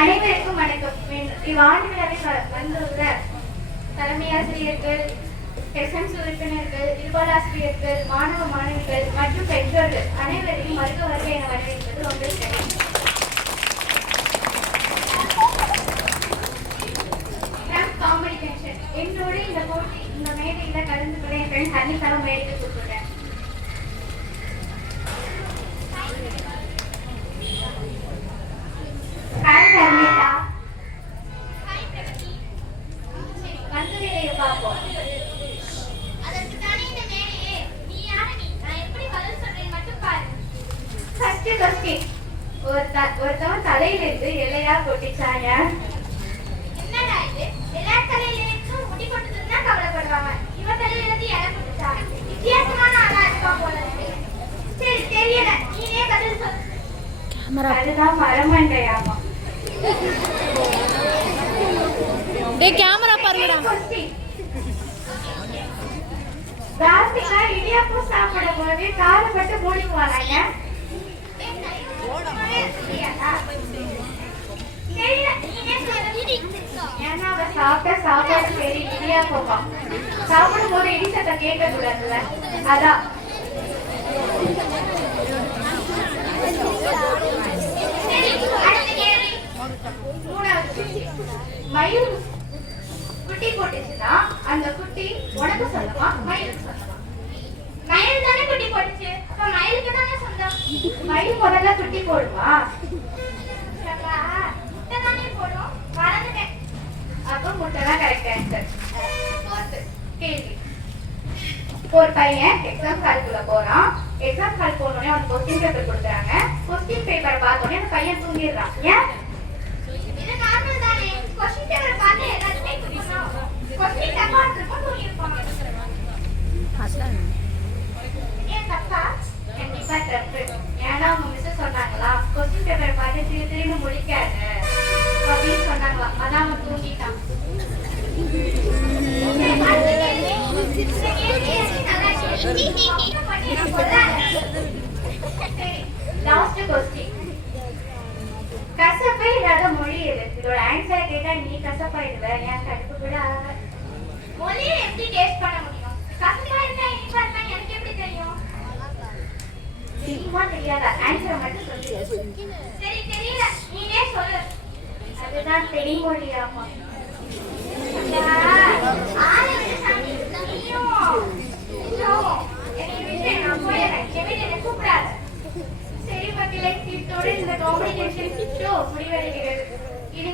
அனைவருக்கும் வணக்கம். இவ்வாண்டு விழாவில் வந்துள்ள தலைமை ஆசிரியர்கள், எஸ்எம்சி உறுப்பினர்கள், இருபாலாசிரியர்கள், மாணவ மாணவிகள் மற்றும் பெற்றோர்கள் அனைவரையும் வருக வருக என வரவேற்பது உங்களுக்கு காம்படிஷன். என்னோடு இந்த போட்டி இந்த மேடையில கலந்து கொள்ள என் ஃப்ரெண்ட் ஹர்னிகாவை மேடைக்கு கூப்பிடுறேன். ஒருத்தவன் தலையிலிருந்து இலையா கொட்டிச்சாங்க. என்னடா இது? எல்லா தலையில இருந்து முடி கொட்டுதுன்னா கவலைப்படுவாங்க. இவன் தலையில இருந்து இலை கொட்டுச்சா? வித்தியாசமான ஆளா இருக்கா போல இருக்கு. சரி தெரியல, நீனே பதில் சொல்லு. அதுதான் மரமண்டையாமா. டேய் கேமரா பாருங்கடா. ராசிகா இடியாப்பம் சாப்பிடும் போது காரப்பட்டு மூடிக்குவாங்க. ஏன்னா அவ சாப்பிட்ட சாப்பாடு சரி இடியாப்பமா சாப்பிடும் போது இடி சத்தம் கேட்க கூடாதுல்ல, அதான். மயில் குட்டி போட்டுச்சுன்னா அந்த குட்டி உனக்கு சொல்லமா மயிலுக்கு சொல்லமா? மயில் தானே குட்டி போட்டுச்சு, அப்ப மயிலுக்கு தானே சொந்தம். மயில் முதல்ல குட்டி போடுமா? முட்டை தானே போடும், மறந்துட்டேன். அப்ப முட்டை தான் கரெக்ட் ஆன்சர். கேள்வி. ஒரு பையன் எக்ஸாம் ஹாலுக்குள்ள போறான். எக்ஸாம் ஹால் போனோடனே அவனுக்கு கொஸ்டின் பேப்பர் கொடுக்குறாங்க. கொஸ்டின் பேப்பரை பார்த்தோன்னே அந்த பையன் தூங்கிடுறான். ஏன்? இது நார்மல் தானே. கொஸ்டின் பேப்பர் பார்த்து எல்லாருமே தூங்கணும். கொஸ்டின் தப்பா இருக்கும் தூங்கிருப்பாங்க. ஏன் தப்பா? கண்டிப்பா தப்பு. ஏன்னா அவங்க மிஸ் சொன்னாங்களா, கொஸ்டின் பேப்பரை பார்த்து திரும்பி முடிக்காத அப்படின்னு சொன்னாங்களா, அதான் அவன் தூங்கிட்டான். Last question. கசப்பை இல்லாத மொழி எது? இதோட ஆன்சர் கேட்டா நீ கசப்பாயிடுவ. ஏன் கடுப்பு கூட ஆகாத. மொழியை எப்படி டேஸ்ட் பண்ண முடியும்? கசப்பா இருக்கா இனிப்பா இருக்கா எனக்கு எப்படி தெரியும்? தெரியுமா தெரியாதா? ஆன்சர் மட்டும் சொல்லு. சரி தெரியல, நீனே சொல்லு. அதுதான் தெளிமொழியாமா. சரி மக்களே, இத்தோடு இந்த காம்படிஷன் ஷோ முடிவடைகிறது. இனி